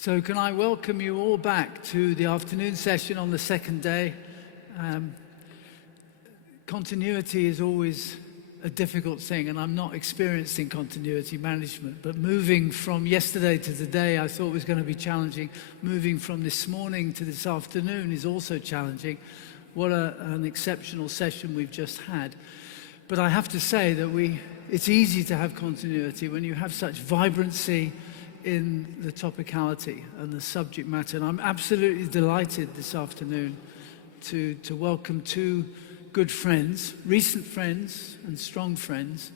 So can I welcome you all back to the afternoon session on the second day. Continuity is always a difficult thing, and I'm not experienced in continuity management, but moving from yesterday to today I thought was going to be challenging. Moving from this morning to this afternoon is also challenging. What an exceptional session we've just had. But I have to say that it's easy to have continuity when you have such vibrancy in the topicality and the subject matter. And I'm absolutely delighted this afternoon to welcome two good friends, recent friends and strong friends,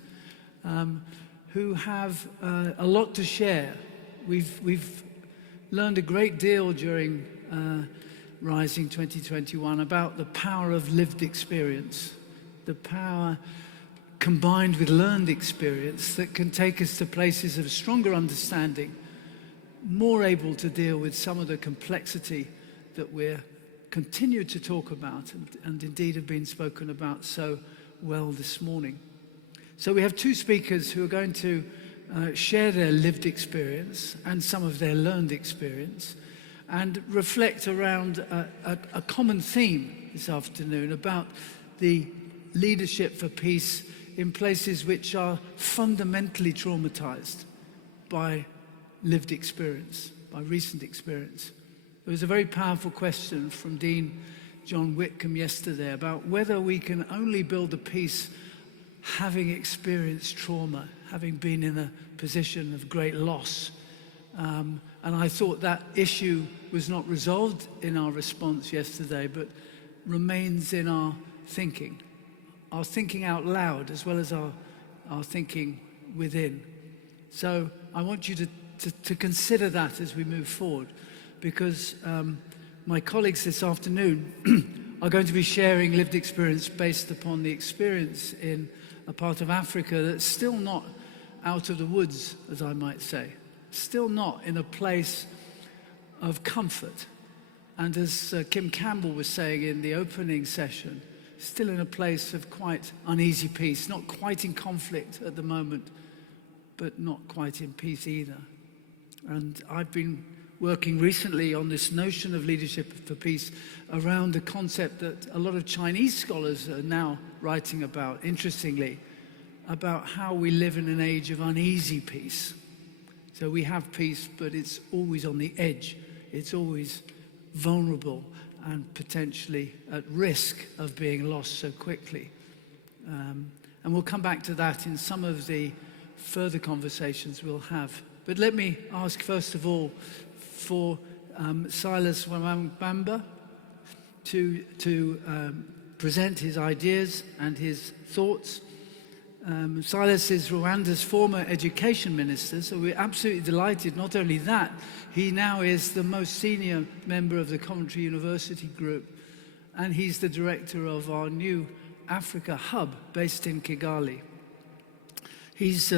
who have a lot to share. We've learned a great deal during Rising 2021 about the power of lived experience, the power combined with learned experience that can take us to places of stronger understanding, more able to deal with some of the complexity that we're continue to talk about and indeed have been spoken about so well this morning. So we have two speakers who are going to share their lived experience and some of their learned experience and reflect around a common theme this afternoon about the leadership for peace in places which are fundamentally traumatized by lived experience, by recent experience. There was a very powerful question from Dean John Whitcomb yesterday about whether we can only build a peace having experienced trauma, having been in a position of great loss. And I thought that issue was not resolved in our response yesterday, but remains in our thinking out loud, as well as our thinking within. So I want you to consider that as we move forward, because my colleagues this afternoon are going to be sharing lived experience based upon the experience in a part of Africa that's still not out of the woods, as I might say, still not in a place of comfort. And as Kim Campbell was saying in the opening session, still in a place of quite uneasy peace, not quite in conflict at the moment, but not quite in peace either. And I've been working recently on this notion of leadership for peace around the concept that a lot of Chinese scholars are now writing about, interestingly, about how we live in an age of uneasy peace. So we have peace, but it's always on the edge. It's always vulnerable and potentially at risk of being lost so quickly. And we'll come back to that in some of the further conversations we'll have. But let me ask first of all for Silas Lwakabamba to present his ideas and his thoughts. Silas is Rwanda's former education minister, so we're absolutely delighted. Not only that, he now is the most senior member of the Coventry University group, and he's the director of our new Africa hub based in Kigali. He's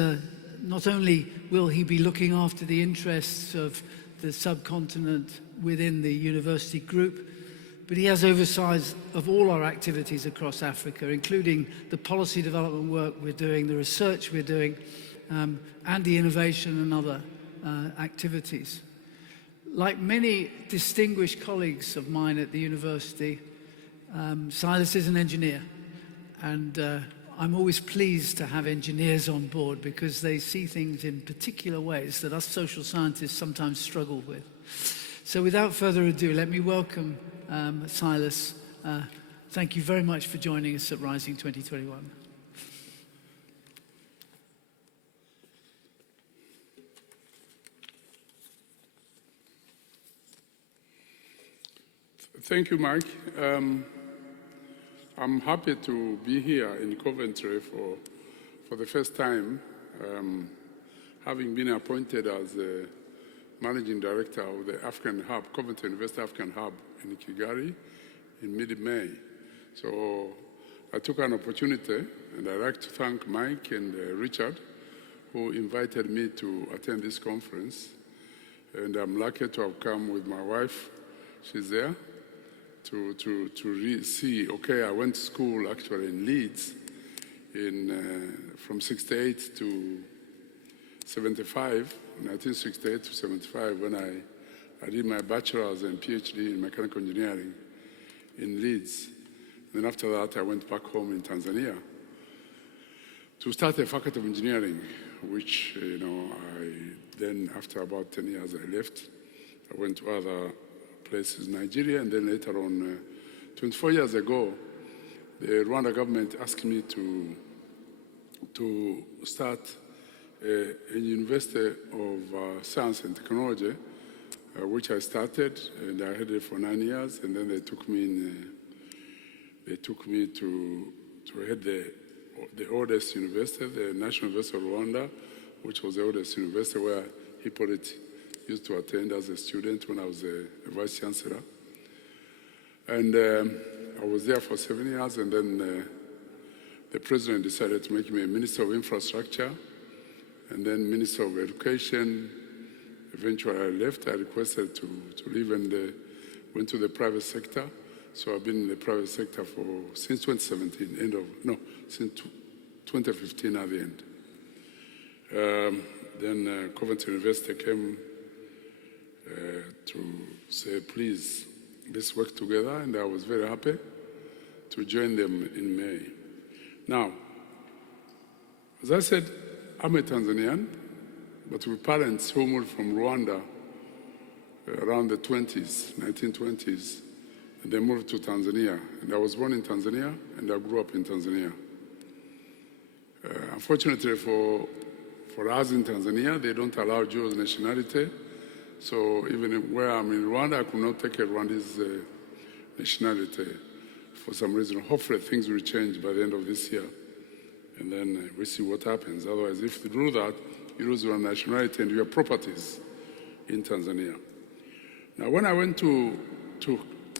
not only will he be looking after the interests of the subcontinent within the university group, but he has oversight of all our activities across Africa, including the policy development work we're doing, the research we're doing, and the innovation and other activities. Like many distinguished colleagues of mine at the university, Silas is an engineer, and I'm always pleased to have engineers on board because they see things in particular ways that us social scientists sometimes struggle with. So without further ado, let me welcome Silas. Thank you very much for joining us at Rising 2021. Thank you, Mike. I'm happy to be here in Coventry for the first time, having been appointed as the Managing Director of the African Hub, Coventry University African Hub in Kigali in mid-May. So I took an opportunity, and I'd like to thank Mike and Richard, who invited me to attend this conference. And I'm lucky to have come with my wife. She's there. To see, okay, I went to school actually in Leeds from 68 to 75, 1968 to 75, when I I did my bachelor's and PhD in mechanical engineering in Leeds. Then after that, I went back home in Tanzania to start a faculty of engineering, which, then after about 10 years, I left. I went to other places, Nigeria, and then later on, 24 years ago, the Rwanda government asked me to start a University of Science and Technology, which I started, and I had it for 9 years, and then they took me to head the oldest university, the National University of Rwanda, which was the oldest university where Hyppolite used to attend as a student when I was a vice chancellor. And I was there for 7 years, and then the president decided to make me a minister of infrastructure, and then minister of education. Eventually I left. I requested to leave and went to the private sector. So I've been in the private sector since 2017, since 2015 at the end. Then Coventry University came to say, please, let's work together, and I was very happy to join them in May. Now, as I said, I'm a Tanzanian, but with parents who moved from Rwanda around the 1920s, and they moved to Tanzania. And I was born in Tanzania, and I grew up in Tanzania. Unfortunately for us in Tanzania, they don't allow dual nationality. So even where I'm in Rwanda, I could not take a Rwandese nationality for some reason. Hopefully things will change by the end of this year. And then we see what happens. Otherwise, if you do that, you lose your nationality and your properties in Tanzania. Now, when I went to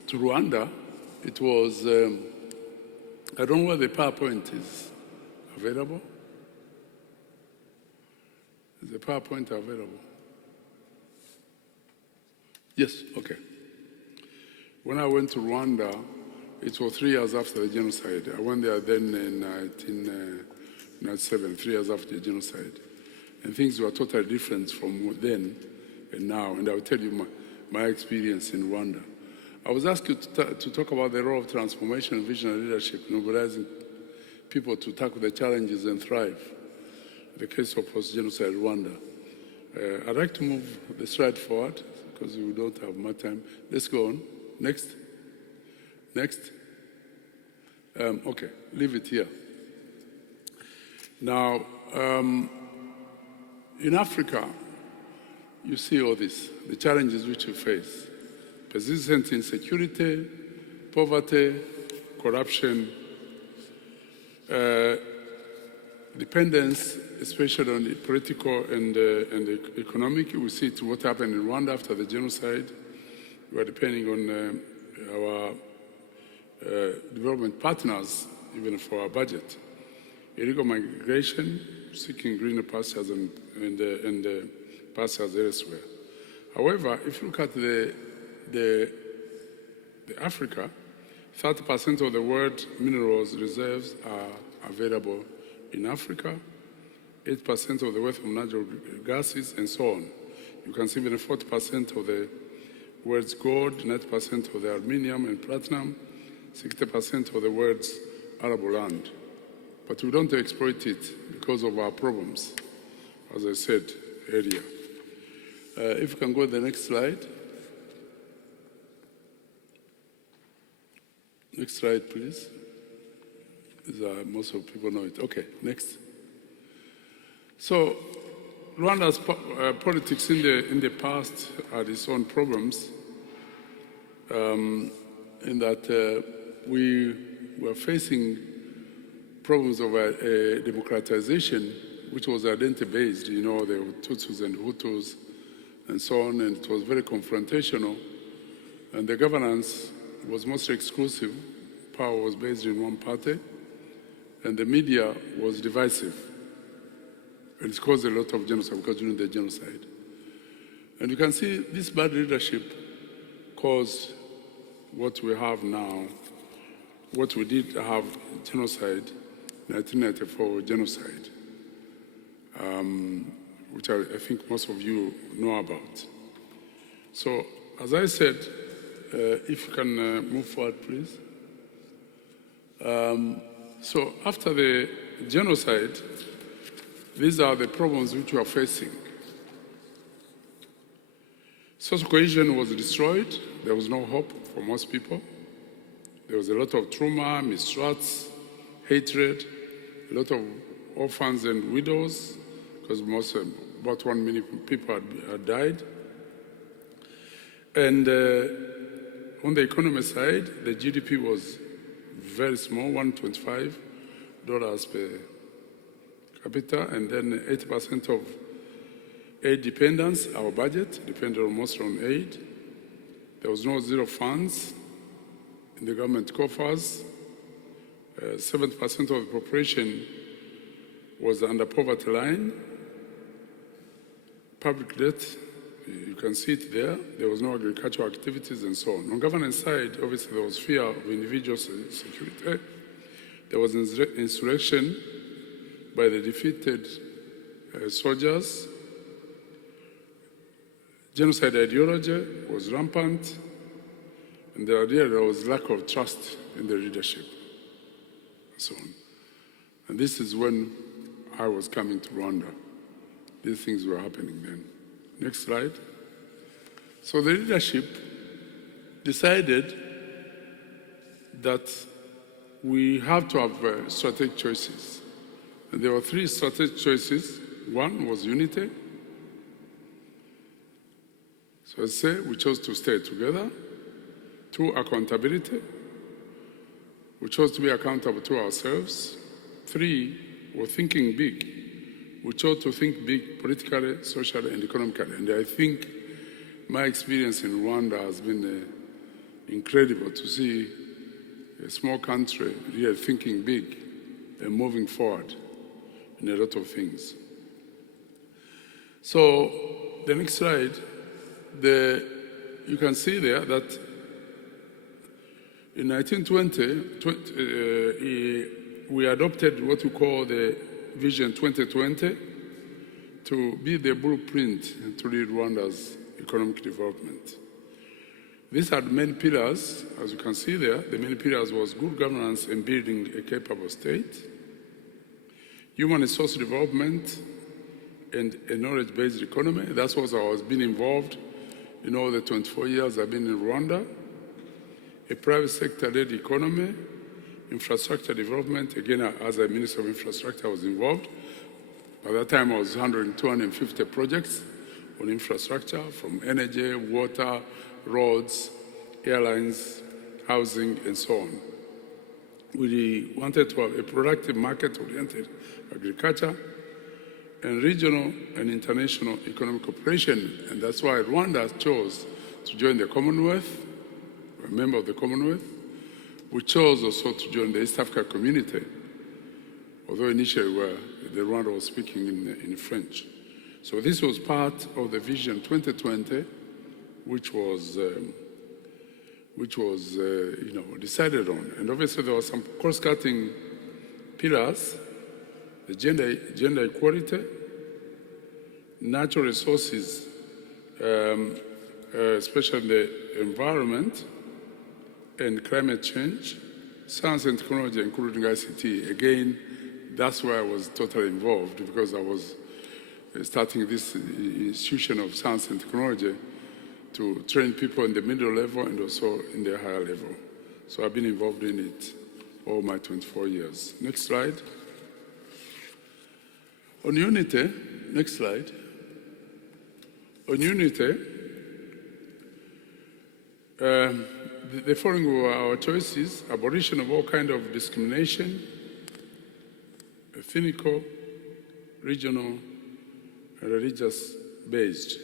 Rwanda, it was, I don't know where the PowerPoint is available. Is the PowerPoint available? Yes, okay. When I went to Rwanda, it was 3 years after the genocide. I went there then in 1997, 3 years after the genocide. And things were totally different from then and now. And I'll tell you my experience in Rwanda. I was asked to talk about the role of transformation and visionary leadership in mobilizing people to tackle the challenges and thrive. The case of post-genocide Rwanda. I'd like to move the slide forward because we don't have much time. Let's go on. Next. Okay, leave it here. Now, in Africa, you see all this, the challenges which we face. Persistent insecurity, poverty, corruption, dependence, especially on the political and economic. We see it what happened in Rwanda after the genocide. We are depending on our development partners, even for our budget. Illegal migration, seeking greener pastures and pastures elsewhere. However, if you look at the Africa, 30% of the world minerals reserves are available in Africa, 8% of the wealth of natural gases, and so on. You can see even 40% of the world's gold, 90% of the aluminium and platinum, 60% of the world's arable land. But we don't exploit it because of our problems, as I said earlier. If you can go to the next slide. Next slide, please. Most of people know it. Okay, next. So, Rwanda's politics in the past had its own problems in that we were facing problems of democratization, which was identity-based, the Tutsis and Hutus and so on, and it was very confrontational. And the governance was mostly exclusive. Power was based in one party, and the media was divisive. And it caused a lot of genocide because during the genocide. And you can see this bad leadership caused what we have now, what we did have genocide, 1994 genocide, which I think most of you know about. So, as I said, if you can move forward, please. So, after the genocide, these are the problems which we are facing. Social cohesion was destroyed. There was no hope for most people. There was a lot of trauma, mistrusts, hatred, a lot of orphans and widows, because about 1 million people had died. And on the economy side, the GDP was very small, $125 per capita, and then 80% of aid dependence, our budget, depended almost on aid. There was no zero funds in the government coffers. 70% of the population was under poverty line. Public debt, you can see it there. There was no agricultural activities and so on. On governance side, obviously there was fear of individual security. There was insurrection by the defeated soldiers. Genocide ideology was rampant, and there was lack of trust in the leadership, and so on. And this is when I was coming to Rwanda. These things were happening then. Next slide. So the leadership decided that we have to have strategic choices. And there were 3 strategic choices. One was unity. So I say we chose to stay together. 2, accountability. We chose to be accountable to ourselves. 3, we're thinking big. We chose to think big politically, socially, and economically. And I think my experience in Rwanda has been incredible to see a small country really thinking big and moving forward in a lot of things. So the next slide, you can see there that in 1920, we adopted what we call the Vision 2020 to be the blueprint to lead Rwanda's economic development. These had many pillars, as you can see there. The main pillars was good governance and building a capable state, human resource development, and a knowledge-based economy. That's what I was being involved in all the 24 years I've been in Rwanda. A private sector-led economy, infrastructure development. Again, as a Minister of Infrastructure, I was involved. By that time, I was 250 projects on infrastructure, from energy, water, roads, airlines, housing, and so on. We wanted to have a productive market-oriented agriculture and regional and international economic cooperation. And that's why Rwanda chose to join the Commonwealth, a member of the Commonwealth. We chose also to join the East Africa community, although initially the Rwanda was speaking in French. So this was part of the Vision 2020, which was decided on. And obviously there were some cross-cutting pillars: the gender equality, natural resources, especially the environment, and climate change, science and technology, including ICT. Again, that's where I was totally involved, because I was starting this institution of science and technology to train people in the middle level and also in the higher level. So I've been involved in it all my 24 years. Next slide. On unity, next slide. On unity, the following were our choices: abolition of all kinds of discrimination, ethnical, regional, and religious-based.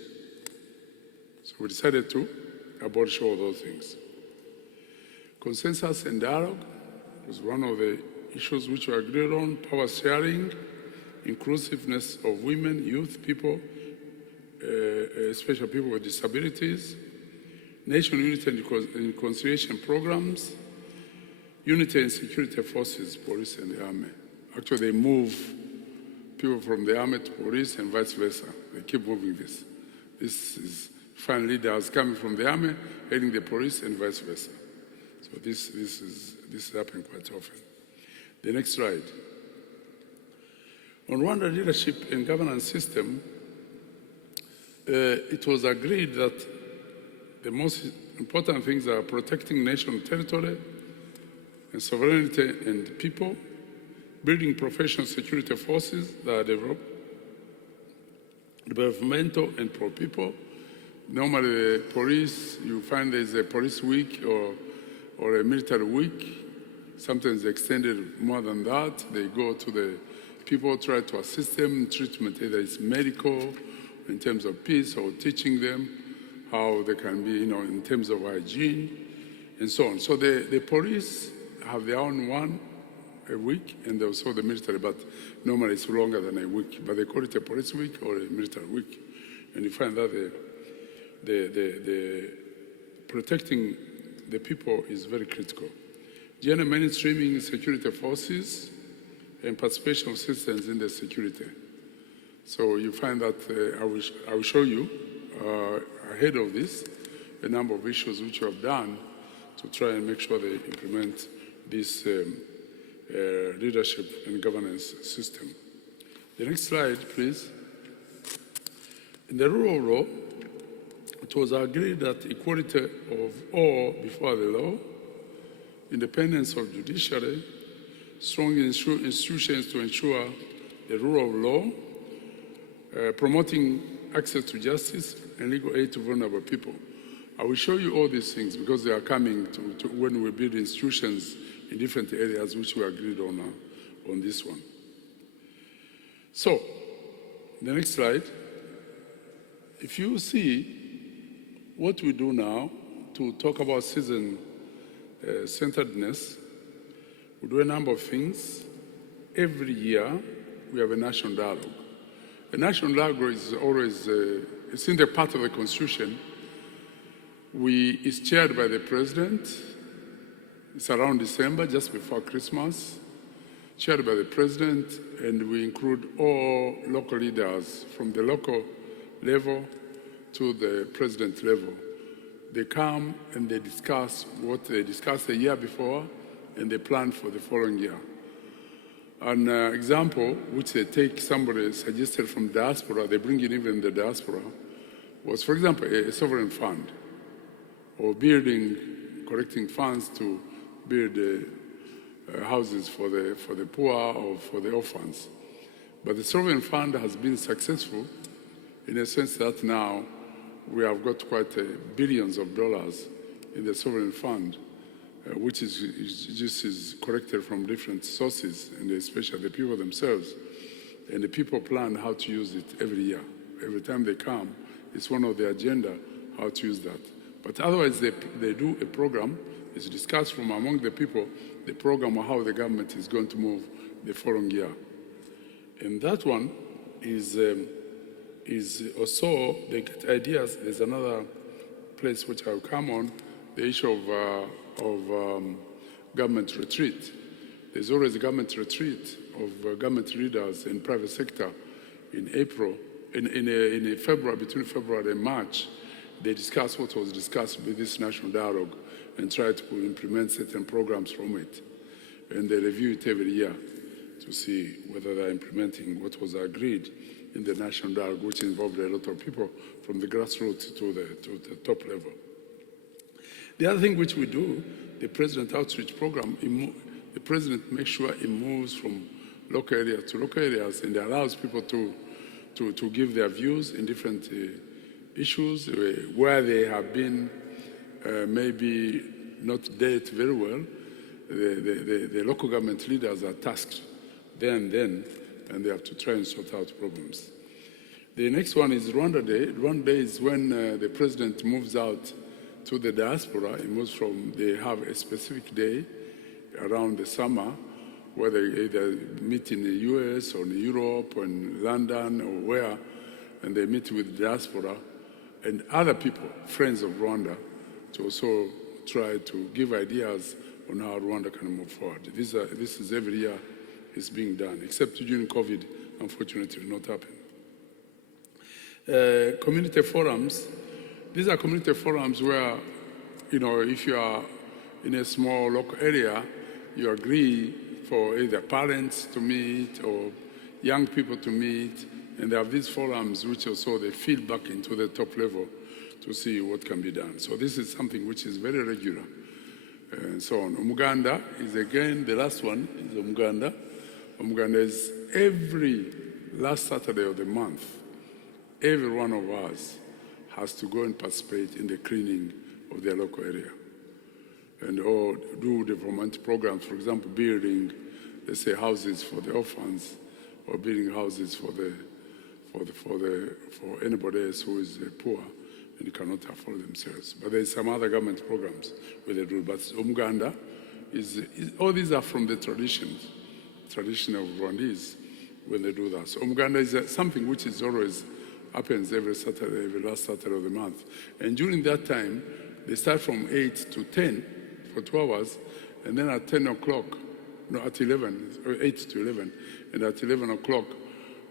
So we decided to abolish all those things. Consensus and dialogue was one of the issues which we agreed on. Power sharing, inclusiveness of women, youth, people, especially people with disabilities, national unity and reconciliation programs, unity and security forces, police and the army. Actually, they move people from the army to police and vice versa. They keep moving this. This is find leaders coming from the army, heading the police, and vice versa. So this is happening quite often. The next slide. On Rwanda leadership and governance system, it was agreed that the most important things are protecting national territory and sovereignty and people, building professional security forces that are developed, developmental and pro-people. Normally the police, you find there's a police week or a military week. Sometimes extended more than that. They go to the people, try to assist them in treatment, either it's medical, in terms of peace, or teaching them how they can be, in terms of hygiene, and so on. So the police have their own one a week, and also the military, but normally it's longer than a week. But they call it a police week or a military week. And you find that the protecting the people is very critical. Gender mainstreaming security forces and participation of citizens in the security. So you find that I will show you ahead of this a number of issues which we have done to try and make sure they implement this leadership and governance system. The next slide, please. In the rule of law, it was agreed that equality of all before the law, independence of judiciary, strong institutions to ensure the rule of law, promoting access to justice and legal aid to vulnerable people. I will show you all these things because they are coming to when we build institutions in different areas which we agreed on this one. So, the next slide. If you see what we do now to talk about citizen centeredness, we do a number of things. Every year, we have a national dialogue. A national dialogue is always, it's in the part of the Constitution. It's chaired by the President. It's around December, just before Christmas. Chaired by the President, and we include all local leaders from the local level to the President level. They come and they discuss what they discussed the year before, and they plan for the following year. An example, which they take somebody suggested from diaspora, they bring in even the diaspora, was, for example, a sovereign fund, or collecting funds to build houses for the poor or for the orphans. But the sovereign fund has been successful in a sense that now we have got quite billions of dollars in the sovereign fund, which is collected from different sources, and especially the people themselves. And the people plan how to use it every year. Every time they come, it's one of the agenda how to use that. But otherwise, they do a program. It's discussed from among the people, the program of how the government is going to move the following year. And that one is also, they get ideas. There's another place which I'll come on, the issue of government retreat. There's always a government retreat of government leaders in private sector in April, in February, between February and March. They discuss what was discussed with this national dialogue and try to implement certain programs from it. And they review it every year to see whether they're implementing what was agreed in the national dialogue, which involved a lot of people from the grassroots to the top level. The other thing which we do, the President Outreach Program, the President makes sure it moves from local area to local areas, and allows people to give their views in different issues where they have been maybe not dealt very well. The local government leaders are tasked there and then, and they have to try and sort out problems. The next one is Rwanda Day. Rwanda Day is when the President moves out to the diaspora. It moves from, they have a specific day around the summer where they either meet in the US or in Europe or in London or where, and they meet with the diaspora and other people, friends of Rwanda, to also try to give ideas on how Rwanda can move forward. This is every year it's being done, except during COVID, unfortunately, not happened. Community forums, These are community forums where, if you are in a small local area, you agree for either parents to meet or young people to meet, and they have these forums which also they feed back into the top level to see what can be done. So this is something which is very regular, and so on. Umuganda is again, the last one is Umuganda. Umuganda is every last Saturday of the month, every one of us has to go and participate in the cleaning of their local area, and or do development programs, for example, building, let's say, houses for the orphans, or building houses for anybody else who is poor and cannot afford themselves. But there's some other government programs where they do. But Umuganda all these are from the tradition of Rwandese when they do that. So Umuganda is something which is always happens every Saturday, every last Saturday of the month. And during that time, they start from 8 to 10 for 2 hours, and then at 10 o'clock, at 11, or 8 to 11, and at 11 o'clock,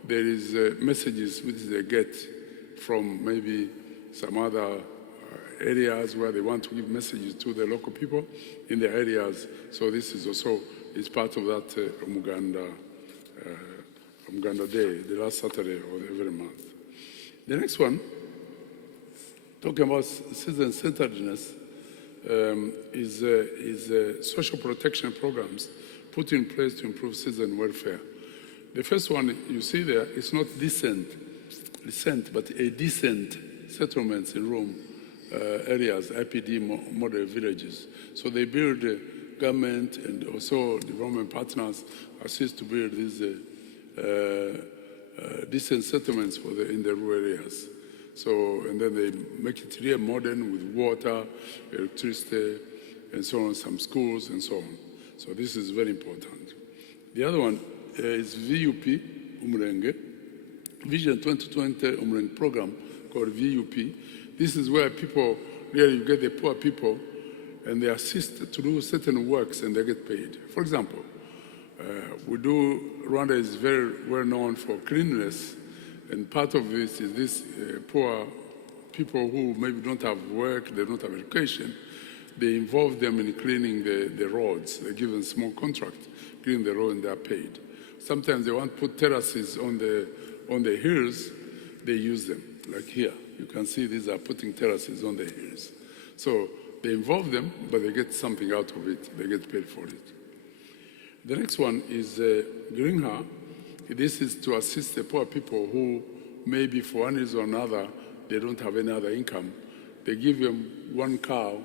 there is messages which they get from maybe some other areas where they want to give messages to the local people in their areas. So this is also part of that Umuganda Day, the last Saturday of every month. The next one, talking about citizen-centeredness, is social protection programs put in place to improve citizen welfare. The first one you see there is not descent, but a decent settlements in Rome areas, IPD model villages. So they build government and also development partners assist to build these decent settlements in the rural areas. So, and then they make it real modern with water, electricity, and so on, some schools and so on. So this is very important. The other one is VUP, Umurenge, Vision 2020 Umurenge program called VUP. This is where people, really you get the poor people and they assist to do certain works and they get paid. For example, Rwanda is very well known for cleanliness, and part of this is this poor people who maybe don't have work, they don't have education. They involve them in cleaning the roads. They give them small contract, clean the road, and they are paid. Sometimes they want to put terraces on the hills, they use them. Like here, you can see these are putting terraces on the hills. So they involve them, but they get something out of it. They get paid for it. The next one is Grinha. This is to assist the poor people who maybe for one reason or another, they don't have any other income. They give them 1 cow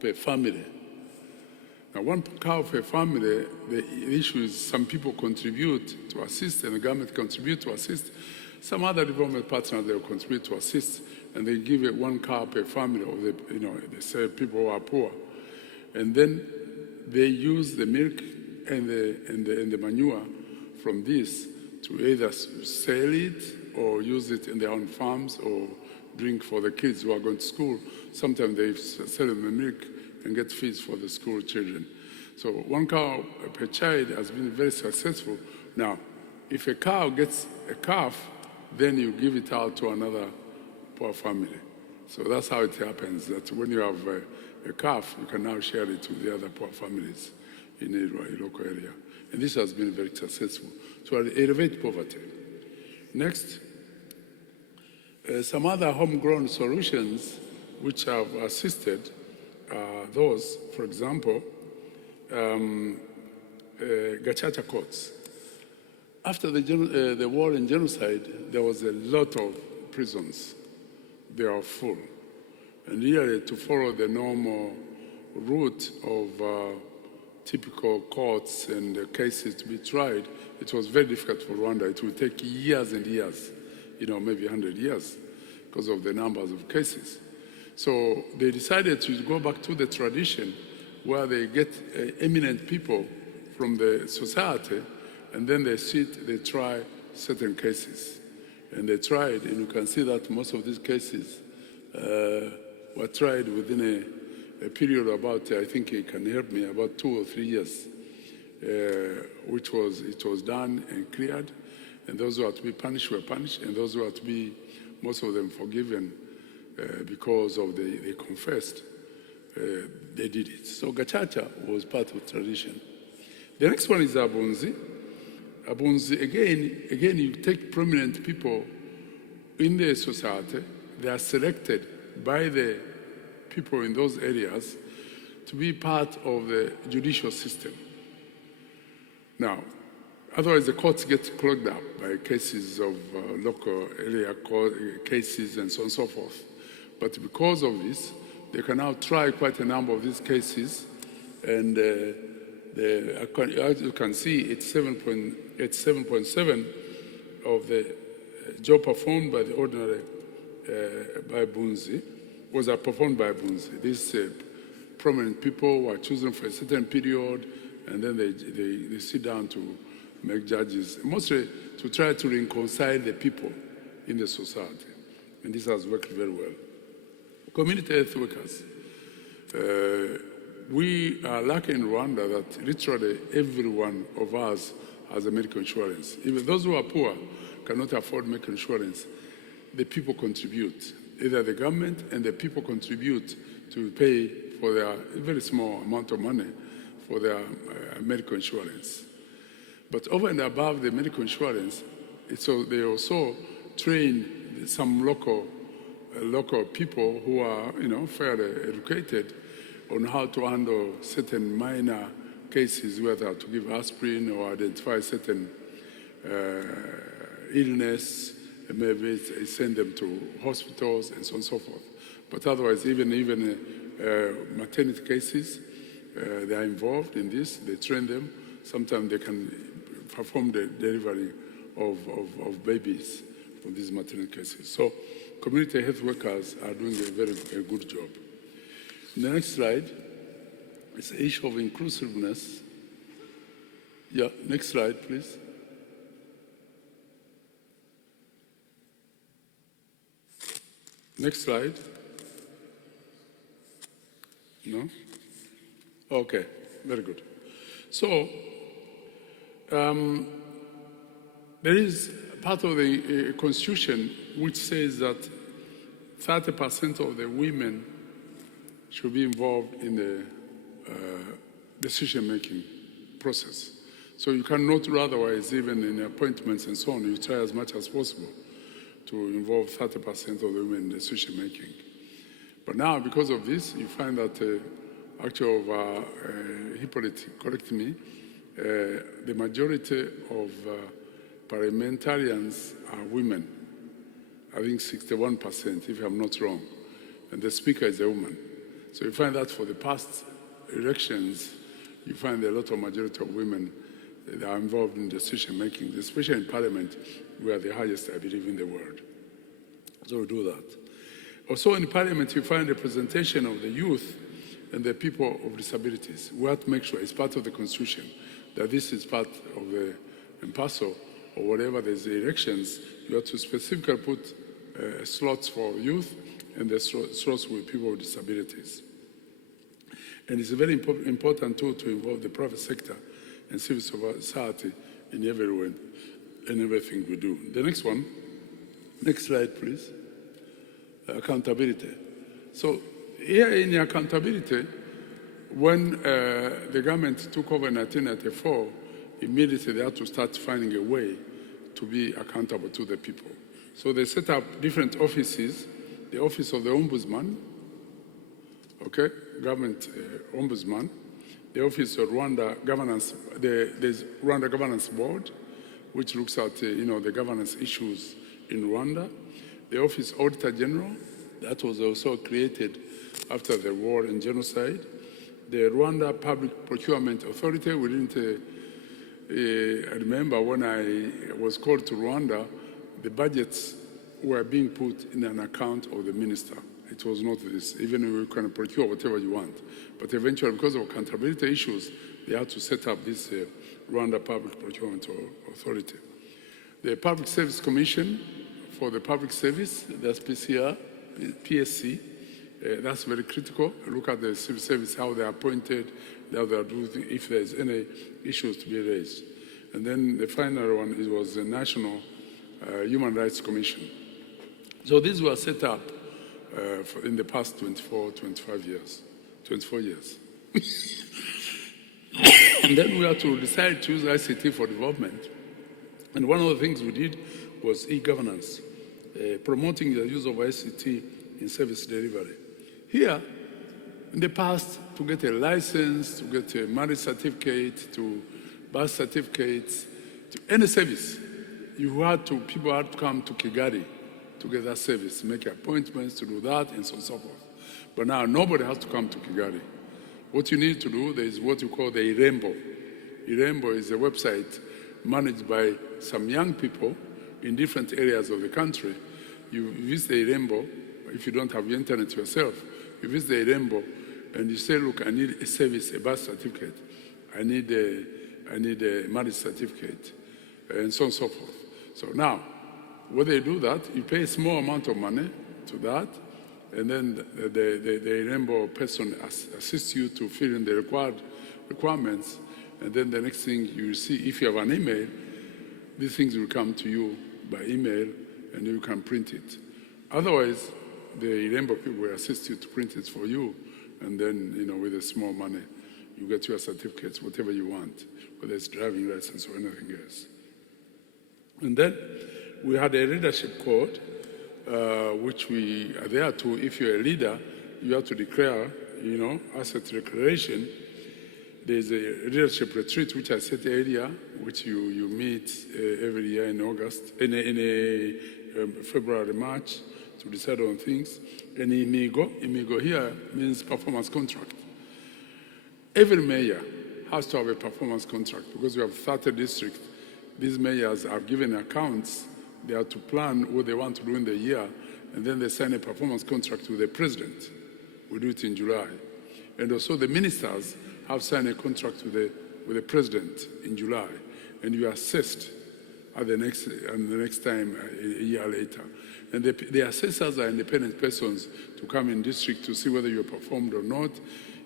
per family. Now, 1 cow per family, the issue is some people contribute to assist and the government contribute to assist. Some other development partners, they will contribute to assist, and they give it 1 cow per family of they say people who are poor. And then they use the milk and the manure from this to either sell it or use it in their own farms or drink for the kids who are going to school. Sometimes they sell them the milk and get feeds for the school children. So 1 cow per child has been very successful. Now, if a cow gets a calf, then you give it out to another poor family. So that's how it happens, that when you have a calf, you can now share it with the other poor families in a local area. And this has been very successful to elevate poverty. Next, some other homegrown solutions which have assisted those, for example, Gacaca courts. After the war and genocide, there was a lot of prisons. They are full. And really, to follow the normal route of typical courts and cases to be tried, it was very difficult for Rwanda. It would take years and years, maybe 100 years, because of the numbers of cases. So they decided to go back to the tradition where they get eminent people from the society, and then they try certain cases. And they tried, and you can see that most of these cases were tried within a period about, I think it can help me, about 2 or 3 years, it was done and cleared, and those who are to be punished were punished, and those who are to be, most of them forgiven because of they confessed, they did it. So Gacaca was part of tradition. The next one is Abunzi. Abunzi, again, you take prominent people in the society, they are selected by the people in those areas to be part of the judicial system. Now, otherwise the courts get clogged up by cases of local area cases and so on and so forth. But because of this, they can now try quite a number of these cases, and as you can see, it's 7.7 of the job performed by the ordinary by Bunzi was performed by Bunzi. These prominent people were chosen for a certain period, and then they sit down to make judges, mostly to try to reconcile the people in the society. And this has worked very well. Community health workers. We are lucky in Rwanda that literally every one of us has a medical insurance. Even those who are poor cannot afford medical insurance. The people contribute, either the government and the people contribute to pay for their very small amount of money for their medical insurance. But over and above the medical insurance, so they also train some local people who are, fairly educated on how to handle certain minor cases, whether to give aspirin or identify certain illness, and maybe send them to hospitals and so on and so forth. But otherwise, even maternity cases, they are involved in this. They train them. Sometimes they can perform the delivery of babies from these maternity cases. So community health workers are doing a very good job. The next slide is the issue of inclusiveness. Yeah, next slide, please. Next slide. No? Okay, very good. So, there is part of the Constitution which says that 30% of the women should be involved in the decision-making process. So you cannot do otherwise, even in appointments and so on. You try as much as possible to involve 30% of the women in decision-making. But now, because of this, you find that actually, Hyppolite, correct me, the majority of parliamentarians are women. I think 61%, if I'm not wrong. And the speaker is a woman. So you find that for the past elections, you find a lot of majority of women that are involved in decision-making, especially in parliament, we are the highest, I believe, in the world. So we do that. Also in parliament, you find representation of the youth and the people of disabilities. We have to make sure it's part of the Constitution that this is part of the impasso or whatever there's elections, you have to specifically put slots for youth and the slots with people with disabilities. And it's a very important tool to involve the private sector and civil society in everything we do. The next one, next slide, please. Accountability. So here in accountability, when the government took over in 1994, immediately they had to start finding a way to be accountable to the people. So they set up different offices, the office of the Ombudsman, okay, government Ombudsman, the office of Rwanda Governance, there's Rwanda Governance Board, which looks at the governance issues in Rwanda, the Office Auditor General, that was also created after the war and genocide, the Rwanda Public Procurement Authority. We didn't, I remember when I was called to Rwanda, the budgets were being put in an account of the minister. It was not this, even if you can procure whatever you want. But eventually, because of accountability issues, they had to set up this Rwanda Public Procurement Authority. The Public Service Commission for the Public Service, that's PSC, that's very critical. Look at the civil service, how they are appointed, how they are doing, if there's any issues to be raised. And then the final one was the National Human Rights Commission. So these were set up in the past 24 years. And then we had to decide to use ICT for development. And one of the things we did was e-governance, promoting the use of ICT in service delivery. Here, in the past, to get a license, to get a marriage certificate, to birth certificates, to any service, people had to come to Kigali to get that service, make appointments to do that, and so on and so forth. But now nobody has to come to Kigali. What you need to do, there is what you call the Irembo. Irembo is a website managed by some young people in different areas of the country. You visit the Irembo, if you don't have the internet yourself, you visit the Irembo and you say, look, I need a service, a birth certificate. I need a marriage certificate, and so on and so forth. So now, when they do that, you pay a small amount of money to that, and then the Irembo person assists you to fill in the requirements, and then the next thing you see, if you have an email, these things will come to you by email, and you can print it. Otherwise, the Irembo people will assist you to print it for you, and then, with a small money, you get your certificates, whatever you want, whether it's driving license or anything else. And then we had a leadership code, which we are there to, if you're a leader, you have to declare, asset declaration. There's a leadership retreat, which I said earlier, which you meet every year in February, March, to decide on things. And Imigo here means performance contract. Every mayor has to have a performance contract because we have 30 districts. These mayors have given accounts. They have to plan what they want to do in the year, and then they sign a performance contract with the president. We do it in July. And also the ministers have signed a contract with the president in July, and you are assessed at the next time a year later. And the assessors are independent persons to come in district to see whether you performed or not,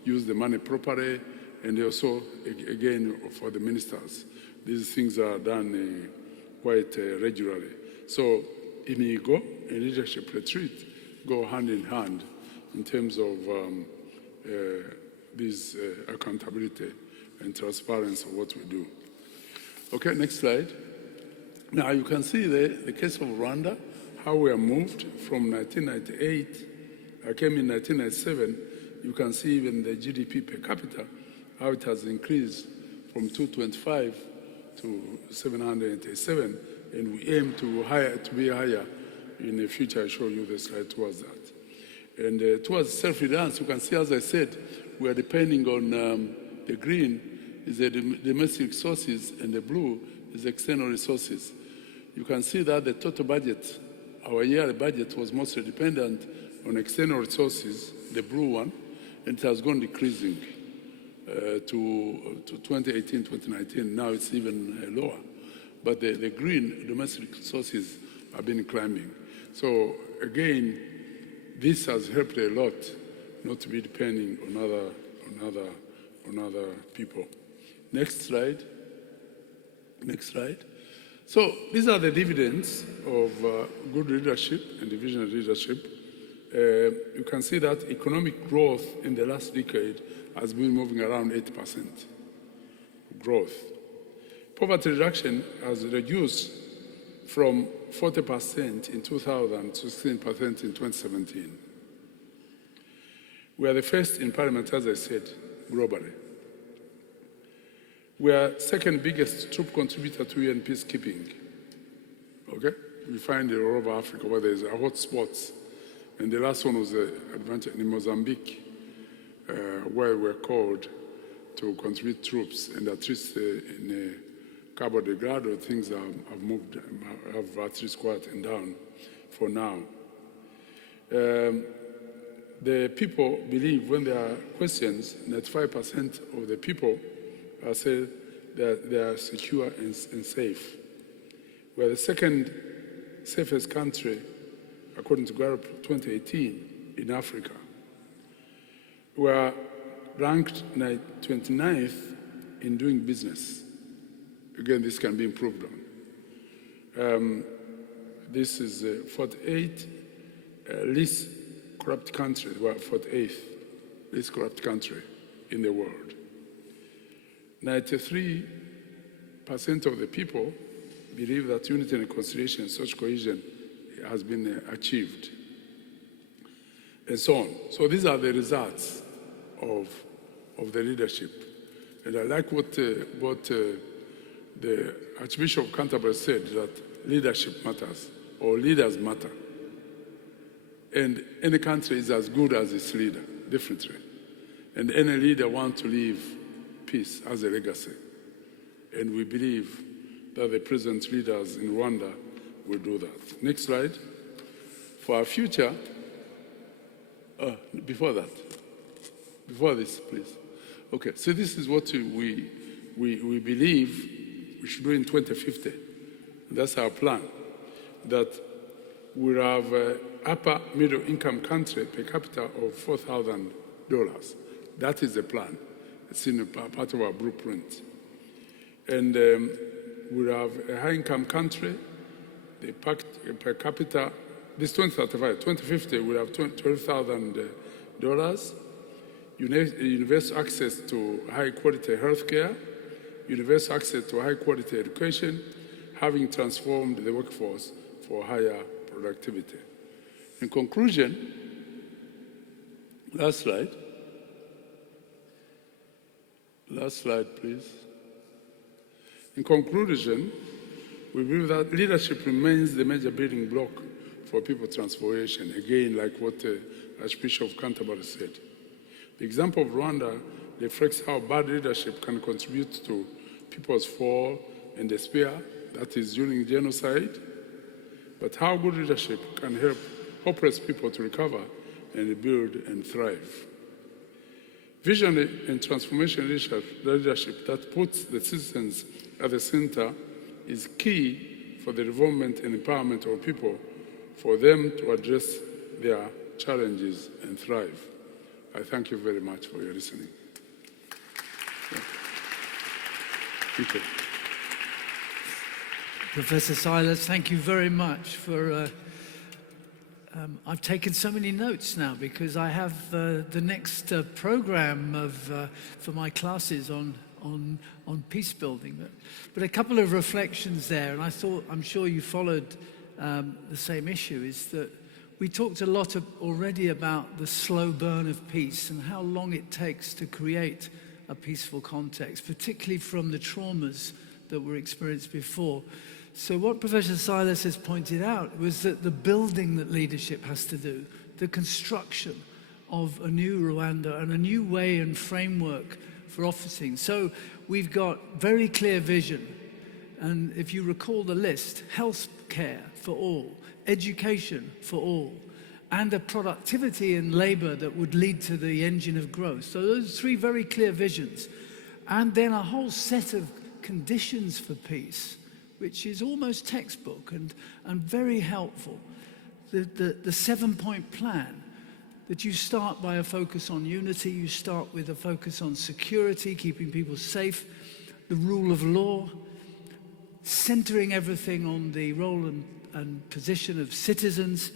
use the money properly, and also, again, for the ministers. These things are done quite regularly. So, Imigo and leadership retreat go hand in hand in terms of this accountability and transparency of what we do. Okay, next slide. Now you can see the case of Rwanda, how we are moved from 1998. I came in 1997. You can see even the GDP per capita, how it has increased from 225 to 787, and we aim to be higher in the future. I'll show you the slide towards that. And towards self-reliance, you can see, as I said, we are depending on the green is the domestic sources, and the blue is external resources. You can see that the total budget, our yearly budget, was mostly dependent on external resources, the blue one, and it has gone decreasing to 2018, 2019. Now it's even lower. But the green domestic sources have been climbing. So again, this has helped a lot not to be depending on other people. Next slide. Next slide. So these are the dividends of good leadership and divisional leadership. You can see that economic growth in the last decade has been moving around 8% growth. Poverty reduction has reduced from 40% in 2000 to 16% in 2017. We are the first in Parliament, as I said, globally. We are second biggest troop contributor to UN peacekeeping. Okay? We find it all over Africa where there's hot spots. And the last one was in Mozambique, where we're called to contribute troops, and at least in Cabo Delgado, things have at least quieted down for now. The people believe when there are questions, 95% of the people say that they are secure and safe. We are the second safest country, according to Gallup 2018, in Africa. We are ranked 29th in doing business. Again, this can be improved on. This is 48 least corrupt country. We're 48th least corrupt country in the world. 93% of the people believe that unity and reconciliation and social cohesion has been achieved, and so on. So these are the results of the leadership. And I like what the Archbishop of Canterbury said, that leadership matters, or leaders matter. And any country is as good as its leader, definitely. And any leader wants to leave peace as a legacy. And we believe that the present leaders in Rwanda will do that. Next slide. For our future, before this, please. Okay, so this is what we believe we should do in 2050. That's our plan, that we'll have an upper middle income country per capita of $4,000. That is the plan. It's in part of our blueprint. And we'll have a high income country, the per capita, this 2050, we'll have $12,000, universal access to high quality healthcare, universal access to high quality education, having transformed the workforce for higher productivity. In conclusion, last slide. Last slide, please. In conclusion, we believe that leadership remains the major building block for people's transformation, again, like what Archbishop of Canterbury said. The example of Rwanda reflects how bad leadership can contribute to people's fall and despair, that is during genocide, but how good leadership can help hopeless people to recover and rebuild and thrive. Visionary and transformation leadership that puts the citizens at the center is key for the development and empowerment of people, for them to address their challenges and thrive. I thank you very much for your listening. Thank you. Professor Silas, thank you very much for I've taken so many notes now because I have the next program for my classes on peace building. But a couple of reflections there, and I'm sure you followed the same issue, is that we talked a lot already about the slow burn of peace and how long it takes to create a peaceful context, particularly from the traumas that were experienced before. So what Professor Silas has pointed out was that the building that leadership has to do, the construction of a new Rwanda and a new way and framework for officing. So we've got very clear vision. And if you recall the list, health care for all, education for all, and a productivity in labor that would lead to the engine of growth. So those three very clear visions. And then a whole set of conditions for peace, which is almost textbook and very helpful. The 7-point plan, that you start by a focus on unity, you start with a focus on security, keeping people safe, the rule of law, centering everything on the role and position of citizens,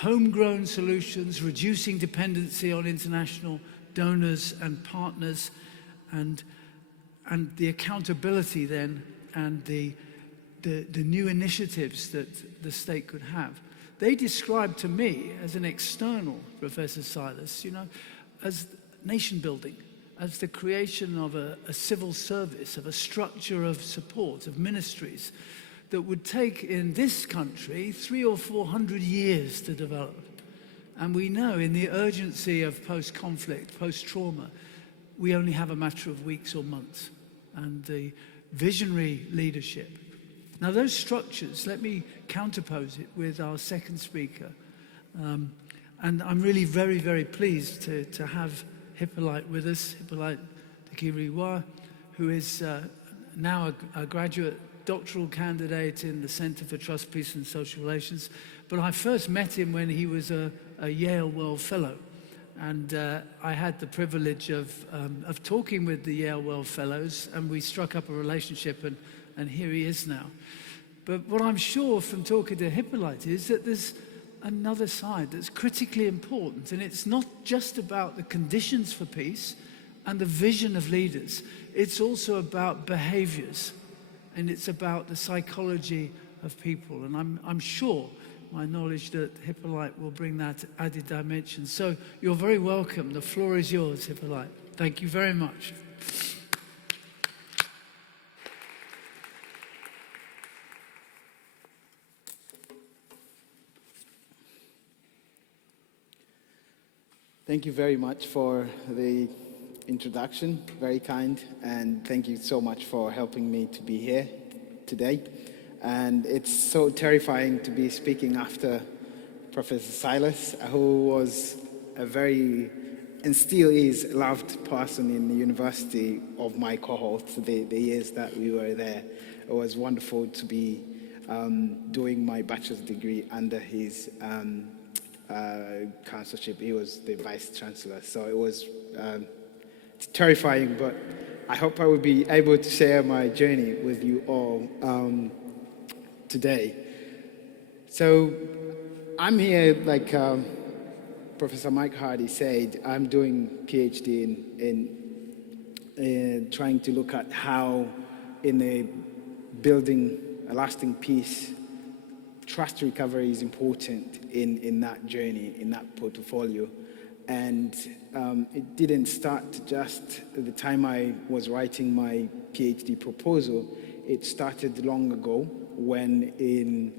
homegrown solutions, reducing dependency on international donors and partners, and the accountability then, and the new initiatives that the state could have. They describe to me as an external, Professor Silas, as nation building, as the creation of a civil service, of a structure of support, of ministries that would take in this country 300 or 400 years to develop. And we know in the urgency of post-conflict, post-trauma, we only have a matter of weeks or months. And the visionary leadership. Now those structures, let me counterpose it with our second speaker. And I'm really very, very pleased to have Hyppolite with us, Hyppolite Ntigurirwa, who is now a graduate doctoral candidate in the Center for Trust, Peace and Social Relations. But I first met him when he was a Yale World Fellow. And I had the privilege of talking with the Yale World Fellows, and we struck up a relationship, and here he is now. But what I'm sure from talking to Hyppolite is that there's another side that's critically important. And it's not just about the conditions for peace and the vision of leaders. It's also about behaviors, and it's about the psychology of people. And I'm sure my knowledge that Hyppolite will bring that added dimension. So you're very welcome. The floor is yours, Hyppolite. Thank you very much. Thank you very much for the introduction, very kind, and thank you so much for helping me to be here today. And it's so terrifying to be speaking after Professor Silas, who was a very, and still is, loved person in the university of my cohort, the years that we were there. It was wonderful to be doing my bachelor's degree under his consulship. He was the vice chancellor, so it was terrifying, but I hope I will be able to share my journey with you all today. So I'm here, like Professor Mike Hardy said, I'm doing PhD in trying to look at how in a building a lasting peace, trust recovery is important in that journey, in that portfolio. And it didn't start just at the time I was writing my PhD proposal. It started long ago when in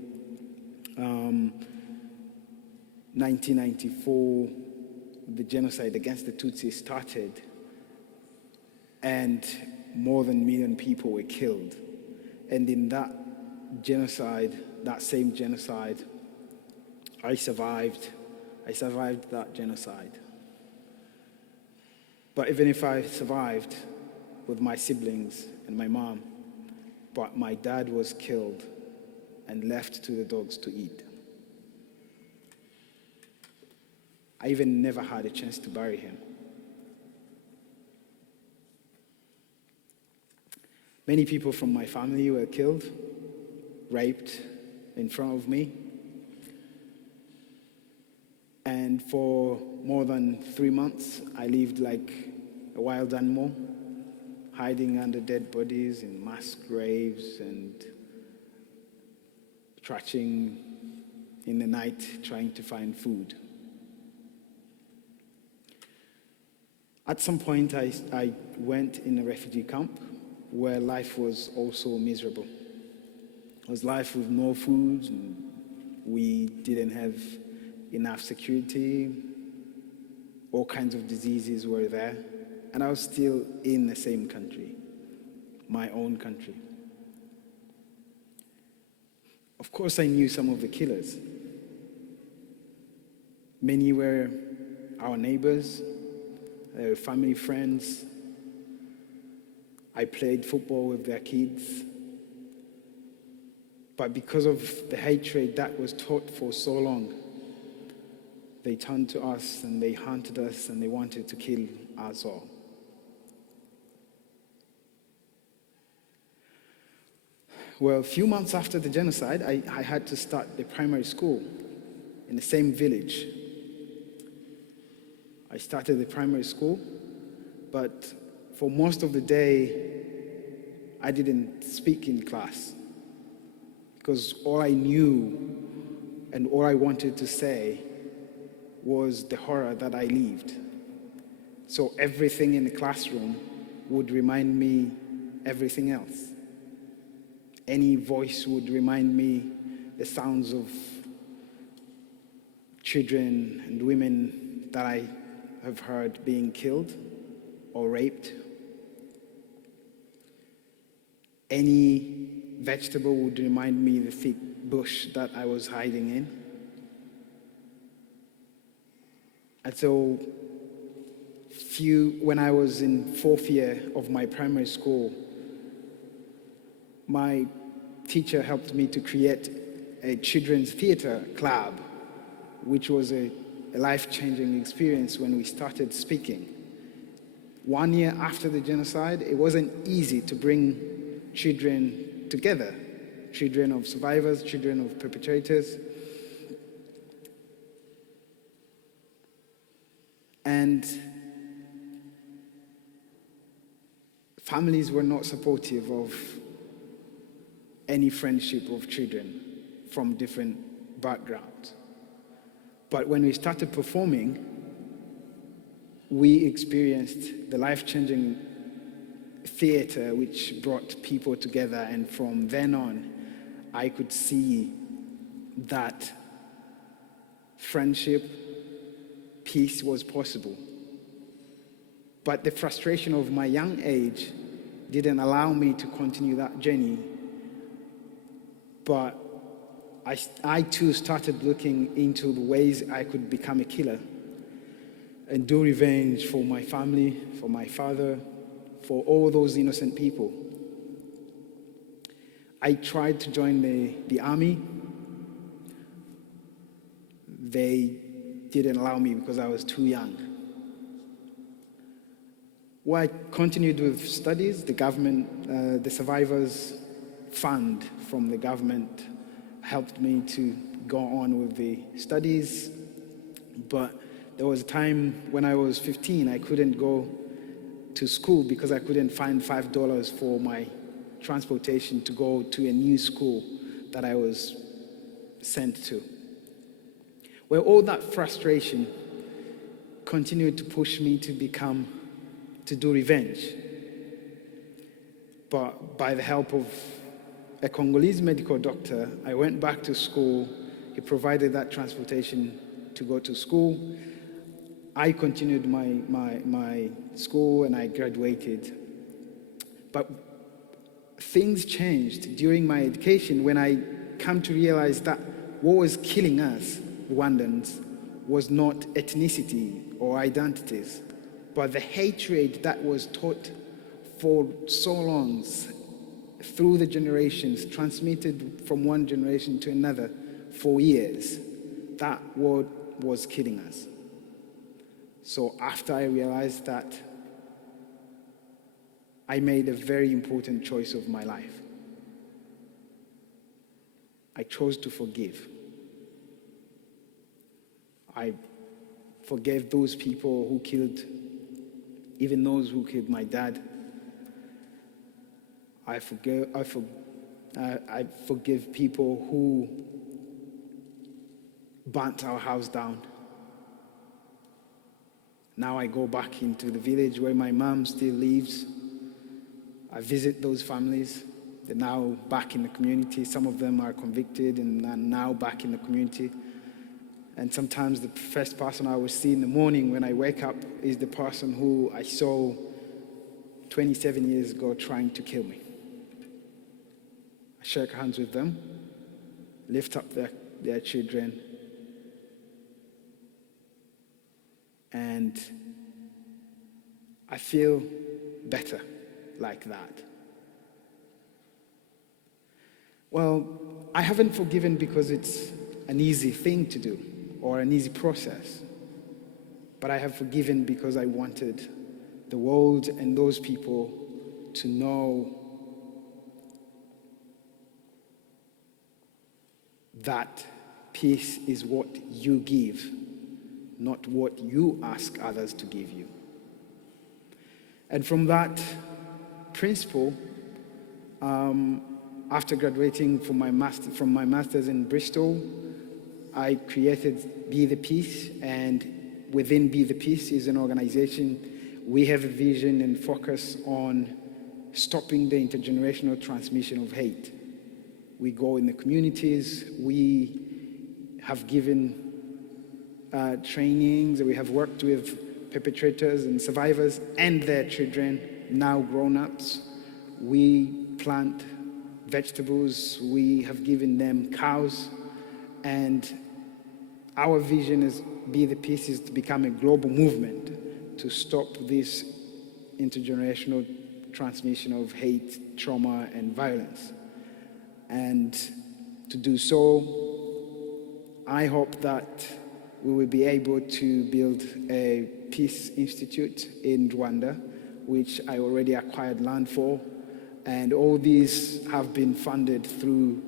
1994, the genocide against the Tutsis started, and more than 1 million people were killed. And in that genocide, that same genocide, I survived that genocide. But even if I survived with my siblings and my mom, but my dad was killed and left to the dogs to eat. I even never had a chance to bury him. Many people from my family were killed, raped in front of me. And for more than 3 months, I lived like a wild animal, hiding under dead bodies in mass graves and trudging in the night trying to find food. At some point, I went in a refugee camp where life was also miserable. It was life with no food, and we didn't have enough security. All kinds of diseases were there. And I was still in the same country, my own country. Of course, I knew some of the killers. Many were our neighbors, they were family friends. I played football with their kids. But because of the hatred that was taught for so long, they turned to us and they hunted us and they wanted to kill us all. Well, a few months after the genocide, I had to start the primary school in the same village. I started the primary school, but for most of the day, I didn't speak in class because all I knew and all I wanted to say was the horror that I lived. So everything in the classroom would remind me everything else. Any voice would remind me the sounds of children and women that I have heard being killed or raped. Any vegetable would remind me the thick bush that I was hiding in. And so when I was in 4th year of my primary school, my teacher helped me to create a children's theater club, which was a life-changing experience when we started speaking. 1 year after the genocide, it wasn't easy to bring children together, children of survivors, children of perpetrators. And families were not supportive of any friendship of children from different backgrounds. But when we started performing, we experienced the life-changing theater which brought people together, and from then on, I could see that friendship, peace was possible. But the frustration of my young age didn't allow me to continue that journey. But I too started looking into the ways I could become a killer and do revenge for my family, for my father, for all those innocent people. I tried to join the army. They didn't allow me because I was too young. Well, I continued with studies. The government, the survivors fund from the government helped me to go on with the studies. But there was a time when I was 15, I couldn't go to school because I couldn't find $5 for my transportation to go to a new school that I was sent to. Well, all that frustration continued to push me to do revenge. But by the help of a Congolese medical doctor, I went back to school. He provided that transportation to go to school. I continued my school and I graduated. But things changed during my education when I came to realize that what was killing us, Rwandans, was not ethnicity or identities, but the hatred that was taught for so long through the generations, transmitted from one generation to another for years. That what was killing us. So after I realized that, I made a very important choice of my life. I chose to forgive. I forgave those people who killed, even those who killed my dad. I forgive people who burnt our house down. Now I go back into the village where my mom still lives. I visit those families. They're now back in the community. Some of them are convicted and are now back in the community. And sometimes the first person I will see in the morning when I wake up is the person who I saw 27 years ago trying to kill me. I shake hands with them, lift up their children, and I feel better like that. Well, I haven't forgiven because it's an easy thing to do or an easy process, but I have forgiven because I wanted the world and those people to know that peace is what you give, not what you ask others to give you. And from that principle, after graduating from my master's in Bristol, I created Be the Peace, and within Be the Peace is an organization. We have a vision and focus on stopping the intergenerational transmission of hate. We go in the communities, we have given trainings, we have worked with perpetrators and survivors and their children, now grown-ups. We plant vegetables, we have given them cows, and our vision is Be the Peace is to become a global movement to stop this intergenerational transmission of hate, trauma, and violence. And to do so, I hope that we will be able to build a peace institute in Rwanda, which I already acquired land for. And all these have been funded through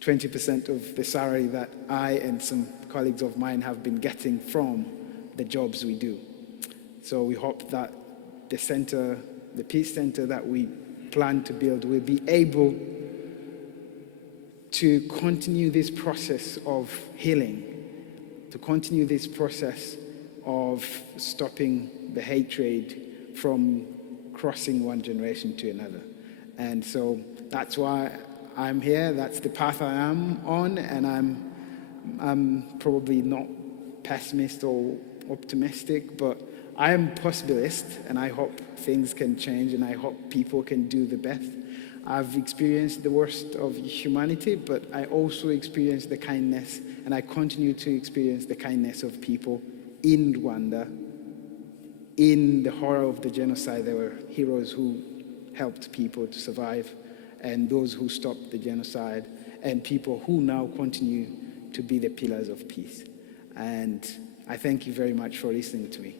20% of the salary that I and some colleagues of mine have been getting from the jobs we do. So we hope that the center, the Peace Center that we plan to build, will be able to continue this process of healing, to continue this process of stopping the hatred from crossing one generation to another. And so that's why I'm here, that's the path I am on, and I'm probably not pessimist or optimistic, but I am possibilist, and I hope things can change, and I hope people can do the best. I've experienced the worst of humanity, but I also experienced the kindness, and I continue to experience the kindness of people in Rwanda. In the horror of the genocide, there were heroes who helped people to survive, and those who stopped the genocide, and people who now continue to be the pillars of peace. And I thank you very much for listening to me.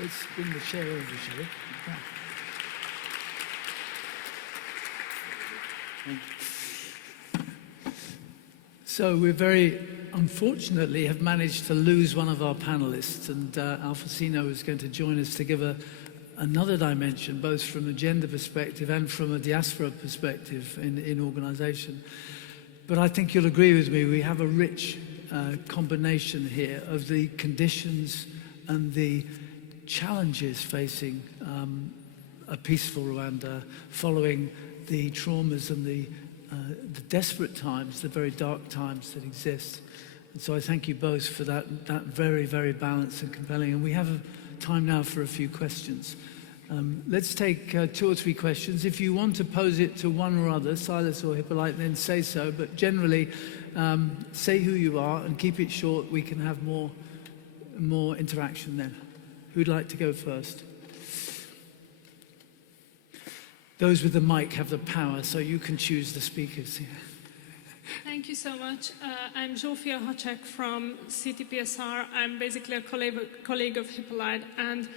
Let's bring the chair over, shall we? So we very unfortunately have managed to lose one of our panelists, and Alfonsino is going to join us to give another dimension, both from a gender perspective and from a diaspora perspective in organisation. But I think you'll agree with me, we have a rich combination here of the conditions and the challenges facing a peaceful Rwanda following the traumas and the desperate times, the very dark times that exist. And so I thank you both for that very, very balanced and compelling. And we have time now for a few questions. Let's take 2 or 3 questions. If you want to pose it to one or other, Silas or Hyppolite, then say so. But generally, say who you are and keep it short. We can have more interaction then. Who'd like to go first? Those with the mic have the power, so you can choose the speakers. Yeah. Thank you so much. I'm Zsófia Hacsek from CTPSR. I'm basically a colleague of Hyppolite, and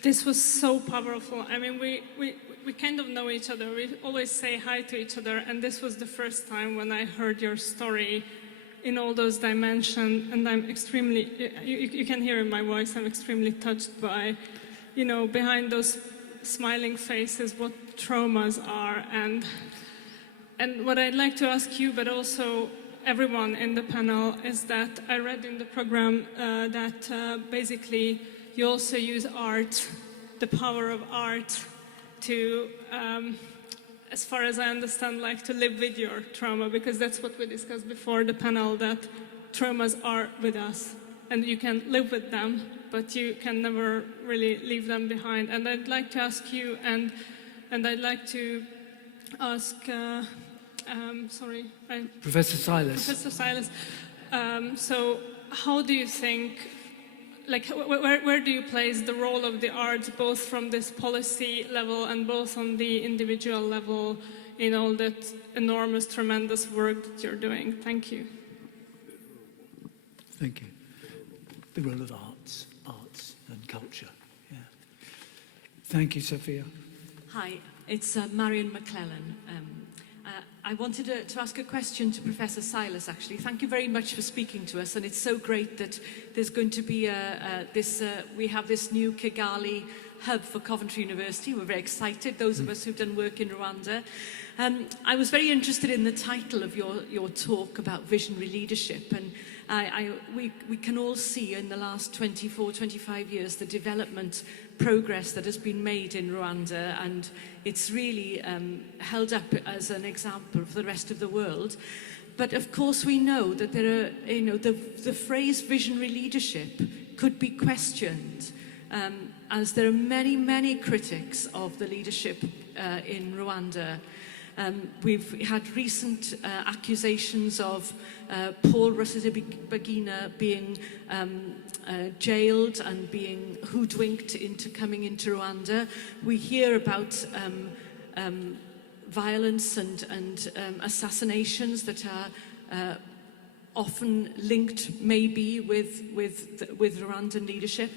this was so powerful. I mean, we kind of know each other. We always say hi to each other, and this was the first time when I heard your story in all those dimensions, and I'm extremely, you can hear in my voice, I'm extremely touched by, behind those smiling faces, what traumas are. And what I'd like to ask you, but also everyone in the panel, is that I read in the program that basically you also use art, the power of art, to, as far as I understand, like to live with your trauma, because that's what we discussed before the panel, that traumas are with us, and you can live with them, but you can never really leave them behind. And I'd like to ask you, and I'd like to ask, Professor Silas. Professor Silas. So how do you think, like, where do you place the role of the arts, both from this policy level and both on the individual level, in all that enormous, tremendous work that you're doing? Thank you. Thank you. The role of arts and culture. Yeah. Thank you, Sophia. Hi, it's Marion McClellan. I wanted to ask a question to Professor Silas, actually. Thank you very much for speaking to us, and it's so great that there's going to be we have this new Kigali hub for Coventry University. We're very excited, those of us who've done work in Rwanda. I was very interested in the title of your talk about visionary leadership, and we can all see in the last 24, 25 years the development progress that has been made in Rwanda, and it's really held up as an example for the rest of the world. But of course we know that there are, the phrase visionary leadership could be questioned, as there are many, many critics of the leadership in Rwanda. We've had recent accusations of Paul Rusesabagina being jailed and being hoodwinked into coming into Rwanda. We hear about violence and assassinations that are often linked maybe with Rwandan leadership.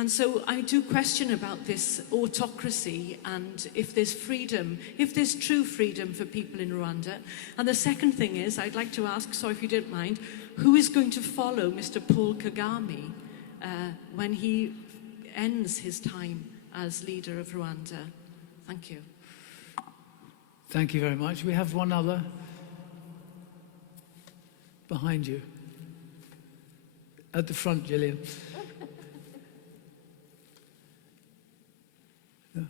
And so I do question about this autocracy and if there's freedom, if there's true freedom for people in Rwanda. And the second thing is, I'd like to ask, so if you don't mind, who is going to follow Mr. Paul Kagame when he ends his time as leader of Rwanda? Thank you. Thank you very much. We have one other behind you. At the front, Gillian. Yeah.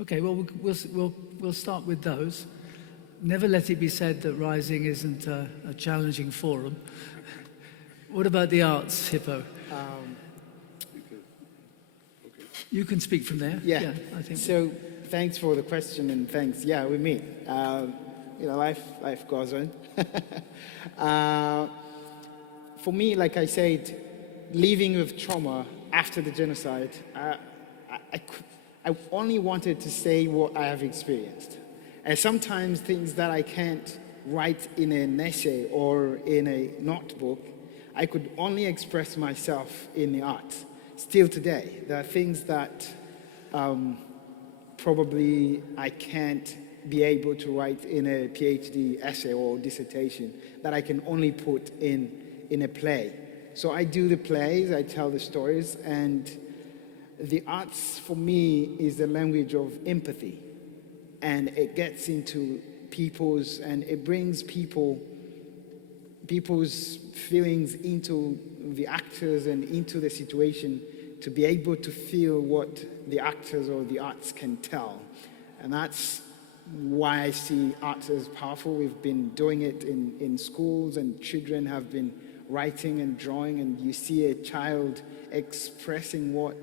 Okay, well, we'll start with those. Never let it be said that Rising isn't a challenging forum. What about the arts, Hippo? You can speak from there. Yeah. I think. So thanks for the question and thanks. Yeah, with me. Life goes on. For me, like I said, living with trauma after the genocide, I only wanted to say what I have experienced. And sometimes things that I can't write in an essay or in a notebook, I could only express myself in the arts. Still today, there are things that probably I can't be able to write in a PhD essay or dissertation that I can only put in a play. So I do the plays, I tell the stories, and the arts for me is the language of empathy. And it gets into people's, and it brings people's feelings into the actors and into the situation to be able to feel what the actors or the arts can tell. And that's why I see arts as powerful. We've been doing it in schools, and children have been writing and drawing, and you see a child expressing what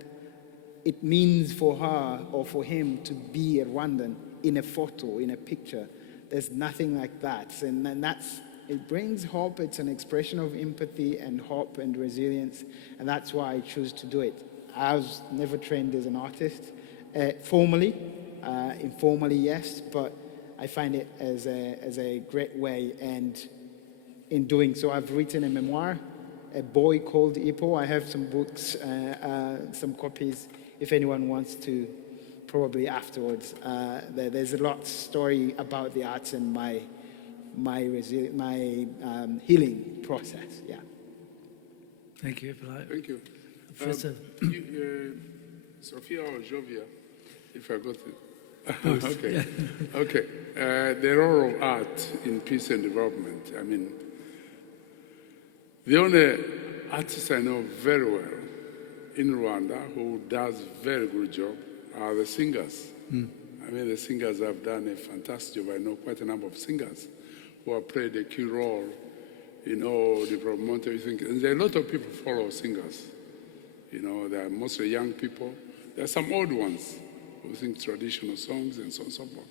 it means for her or for him to be a Rwandan in a photo, in a picture. There's nothing like that. And it brings hope. It's an expression of empathy and hope and resilience. And that's why I choose to do it. I was never trained as an artist, formally, informally, yes, but I find it as a great way. And in doing so, I've written a memoir, A Boy Called Hippo. I have some books, some copies, if anyone wants to, probably afterwards. There's a lot of story about the arts and my healing process. Yeah. Thank you, Hyppolite. Thank you. Professor. Sophia or Jovia, if I got it. Okay. Yeah. Okay. The role of art in peace and development. I mean, the only artist I know very well in Rwanda who does very good job are the singers. I mean, the singers have done a fantastic job. I know quite a number of singers who have played a key role in all developmental things. And there are a lot of people who follow singers. You know, they are mostly young people. There are some old ones who sing traditional songs and so on and so forth.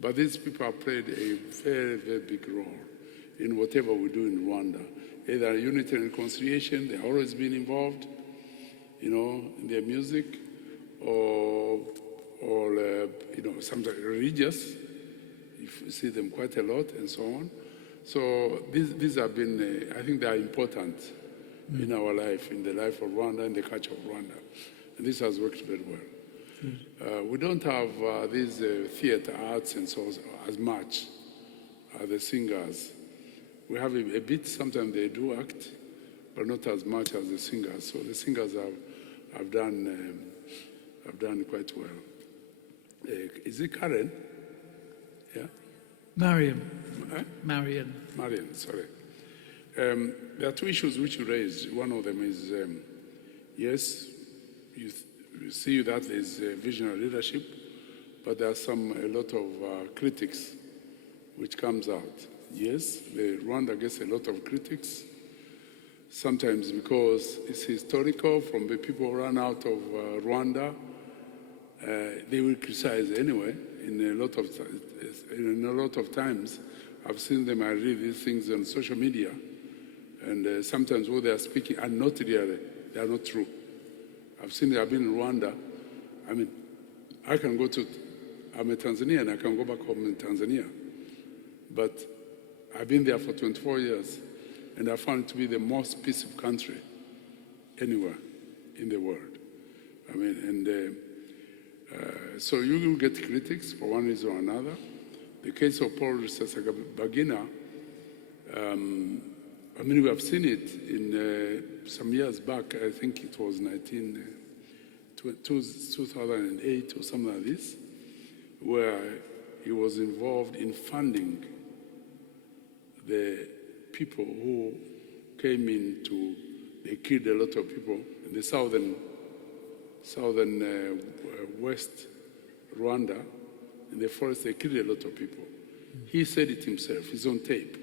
But these people have played a very, very big role in whatever we do in Rwanda. Either unity and reconciliation, they've always been involved, you know, in their music, or you know, sometimes religious. You see them quite a lot and so on. So these have been, I think they are important in our life, in the life of Rwanda, and the culture of Rwanda. And this has worked very well. We don't have these theater arts and so on as much as the singers. We have a bit, sometimes they do act, but not as much as the singers. So the singers have done quite well. Is it Karen? Yeah? Marion. Eh? Marion, sorry. There are two issues which you raised. One of them is, yes, you see that there's visionary leadership, but there are a lot of critics which comes out. Yes, Rwanda gets a lot of critics, sometimes because it's historical from the people who run out of Rwanda. They will criticize anyway. In a lot of times, I've seen them. I read these things on social media, and sometimes what they are speaking are not really. They are not true. I've been in Rwanda. I mean, I'm a Tanzanian. I can go back home in Tanzania, but I've been there for 24 years, and I found it to be the most peaceful country anywhere in the world. I mean, and so you will get critics for one reason or another. The case of Paul Rusesabagina, I mean, we have seen it in some years back. I think it was 2008 or something like this, where he was involved in funding the people who came into, they killed a lot of people in the southern West Rwanda, in the forest. They killed a lot of people. He said it himself, it's on tape,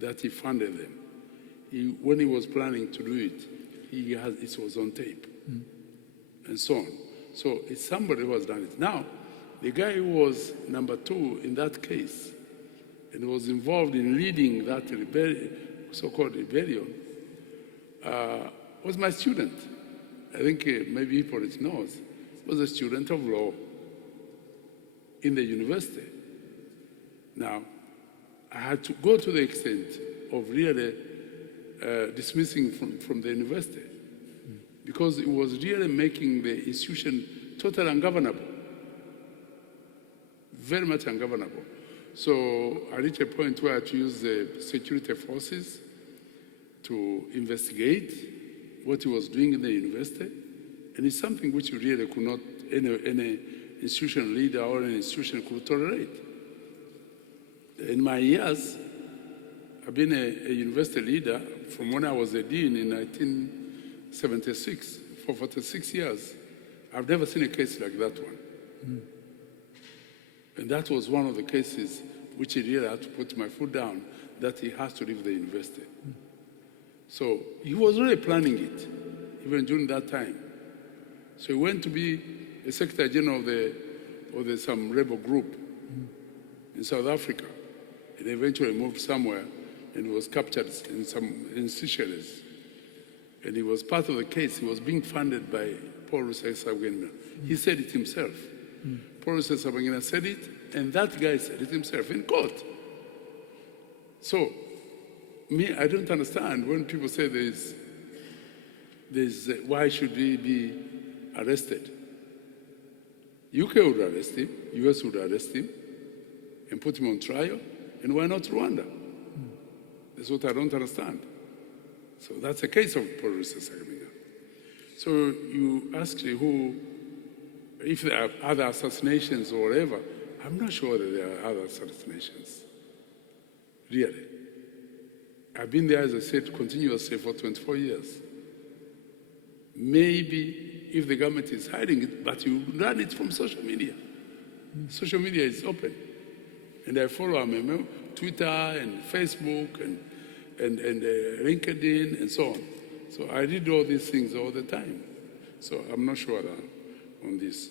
that he funded them. When he was planning to do it, it was on tape, and so on. So it's somebody who has done it. Now, the guy who was number 2 in that case, and was involved in leading that so-called rebellion, was my student. I think maybe Hyppolite knows, was a student of law in the university. Now, I had to go to the extent of really dismissing from the university, because it was really making the institution totally ungovernable, very much ungovernable. So I reached a point where I had to use the security forces to investigate what he was doing in the university. And it's something which really could not, any institutional leader or any institution could tolerate. In my years, I've been a university leader from when I was a dean in 1976, for 46 years. I've never seen a case like that one. And that was one of the cases which I really had to put my foot down, that he has to leave the university. So he was really planning it, even during that time. So he went to be a Secretary General of some rebel group in South Africa. And eventually moved somewhere and was captured in Seychelles. And he was part of the case. He was being funded by Paul Rusesabagina. He said it himself. Paul Rusesabagina said it, and that guy said it himself in court. So, I don't understand when people say why should we be arrested? UK would arrest him, US would arrest him, and put him on trial, and why not Rwanda? That's what I don't understand. So that's the case of Paul Rusesabagina. So you ask if there are other assassinations or whatever. I'm not sure that there are other assassinations, really. I've been there, as I said, continuously for 24 years. Maybe if the government is hiding it, but you run it from social media. Social media is open. And I follow Twitter and Facebook and LinkedIn and so on. So I read all these things all the time. So I'm not sure on this.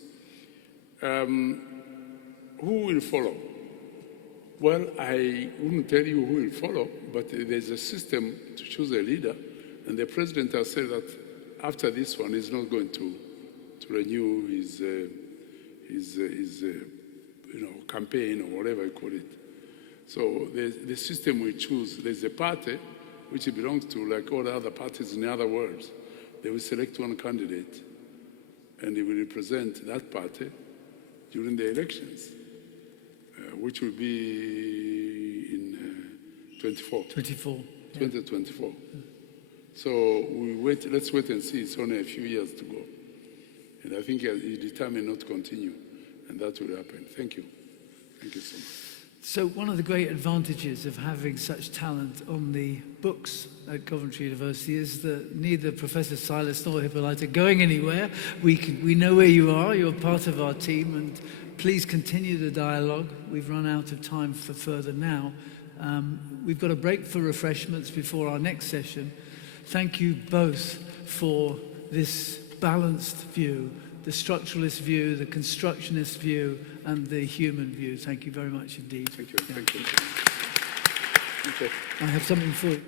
Who will follow? Well, I wouldn't tell you who will follow, but there's a system to choose a leader, and the president has said that after this one, he's not going to renew his campaign or whatever you call it. So the system we choose, there's a party which it belongs to, like all the other parties in the other world. They will select one candidate, and he will represent that party during the elections, which will be in 2024. So let's wait and see. It's only a few years to go. And I think he's determined not to continue, and that will happen. Thank you. Thank you so much. So one of the great advantages of having such talent on the books at Coventry University is that neither Professor Silas nor Hyppolite are going anywhere. We know where you are. You're part of our team, and please continue the dialogue. We've run out of time for further now. We've got a break for refreshments before our next session. Thank you both for this balanced view, the structuralist view, the constructionist view, and the human view. Thank you very much indeed. Thank you. Thank you. I have something for you.